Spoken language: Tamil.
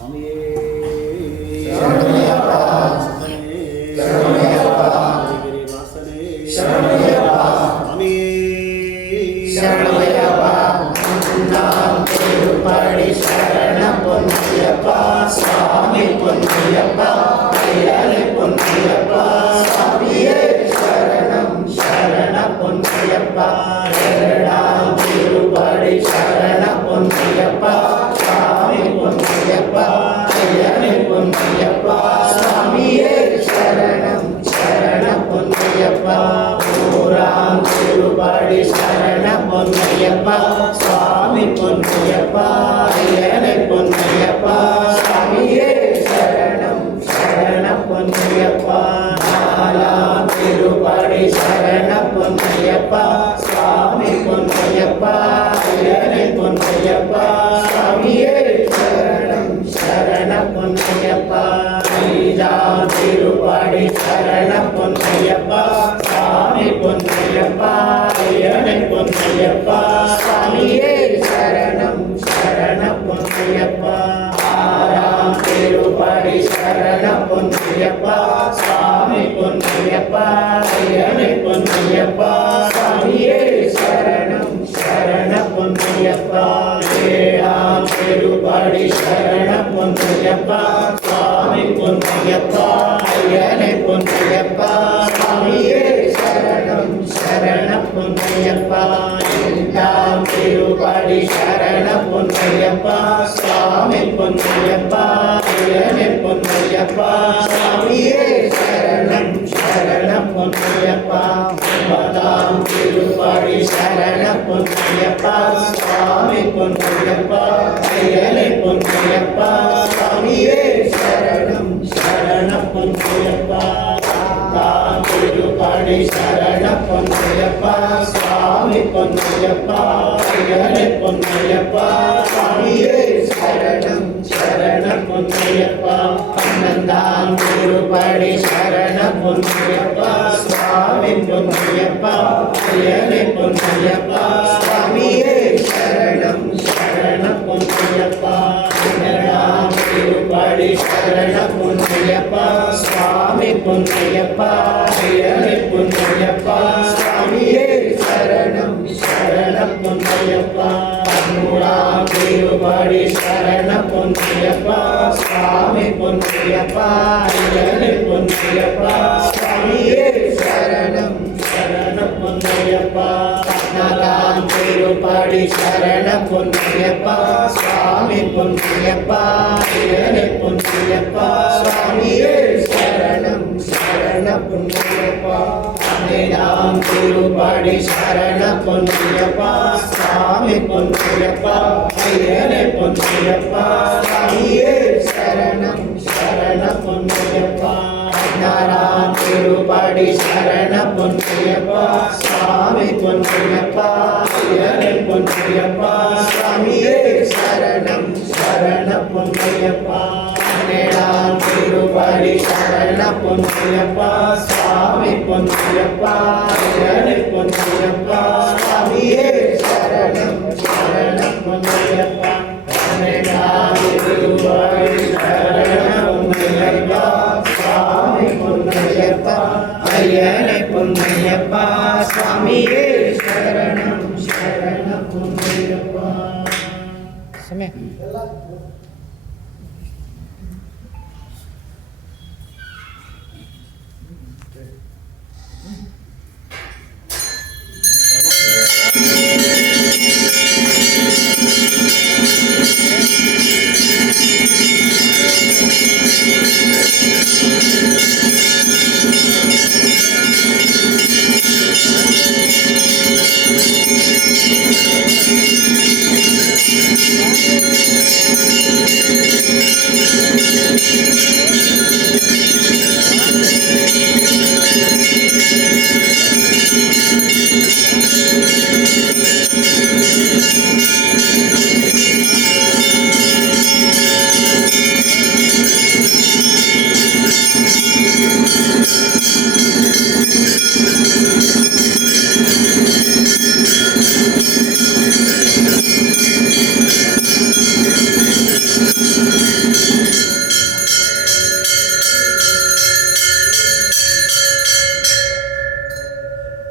சுவாமியே திருப்படி சரண பொன்னையப்பா சுவாமி பொன்னையப்பா ஐயனை பொன்னையப்பா சுவாமியே சரணம் சரண பொன்னையப்பா இரண்டாம் திருப்படி சரண பொன்னையப்பா சுவாமி பொன்னையப்பா ஐயனை பொன்னையப்பா சுவாமியே சரணம் சரண பொன்னையப்பா மூராம் திருப்படி சரண பொன்னையப்பா சுவாமி பொன்னையப்பா ஐயனை பொன்னையப்பா சுவாமியே சரணம் சரண பொன்னையப்பா நாலாம் திருப்படி சரண பொன்னையப்பா சுவாமி பொன்னையப்பா ஐயனை பொன்னையப்பா சுவாமியே சரணம் சரண பொன்னையப்பா ஐந்தாம் திருப்படி சரண பொன்னையப்பா சுவாமி பொன்னையப்பா ஐயனை பொன்னையப்பா சுவாமியே சரணம் சரண பொன்னையப்பா ஆறாம் திருப்படி சரண பொன்னையப்பா சுவாமி பொன்னையப்பா ஐயனை பொன்னையப்பா சுவாமியே சரணம் சரண பொன்னையப்பா ஏழாம் திருப்படி சரண பொன்னையப்பா சுவாமி பொன்னையப்பா ஐயனை பொன்னையப்பா சுவாமியே சரணம் சரண பொன்னையப்பா எட்டாம் திருப்படி சரண பொன்னையப்பா சுவாமி பொன்னையப்பா ஐயனை பொன்னையப்பா சுவாமியே சரணம் சரண பொன்னையப்பா ஒன்பதாம் திருப்படி சரண பொன்னையப்பா சுவாமி பொன்னையப்பா ஐயனை பொன்னையப்பா சுவாமியே சரணம் சரண பொன்னையப்பா பத்தாம் திருப்படி சரண பொன்னையப்பா சுவாமி பொன்னையப்பா ஐயனை பொன்னையப்பா சுவாமியே சரணம் சரண பொன்னையப்பா பன்னெண்டாம் திருப்படி சரண பொன்னையப்பா சுவாமி பொன்னையப்பா ஐயனை பொன்னையப்பா சுவாமியே சரணம் சரண பொன்னையப்பா பன்னிரண்டாம் திருப்படி சரண பொன்னையப்பா சுவாமி பொன்னையப்பா ஐயனை பொன்னையப்பா சுவாமியே சரணம் சரண பொன்னையப்பா பதிமூணாம் திருப்படி சரண பொன்னையப்பா சுவாமி பொன்னையப்பா ஐயனை பொன்னையப்பா சுவாமியே சரணம் சரண பொன்னையப்பா பதினாலாம் திருப்படி சரண பொன்னையப்பா சுவாமி பொன்னையப்பா ஐயனை பொன்னையப்பா சுவாமியே சரணம் சரண பொன்னையப்பா பதினேழாம் திருப்படி சரண பொன்னையப்பா சுவாமி பொன்னையப்பா ஐயனை பொன்னையப்பா சுவாமியே சரணம் சரண பொன்னையப்பா பதினாறாம் திருப்படி சரண பொன்னையப்பா சுவாமி பொன்னையப்பா ஐயனை பொன்னையப்பா சுவாமியே சரணம் சரண பொன்னையப்பா பதினேழாம் திருப்படி சரண பொன்னையப்பா சுவாமி பொன்னையப்பா ஐயனை பொன்னையப்பா சுவாமியே சரணம் சரண பொன்னையப்பா பதினேழாம் திருப்படி சரண பொன்னையப்பா சுவாமி பொன்னையப்பா ஐயனை பொன்னையப்பா சுவாமியே சரணம் சரண பொன்னையப்பா.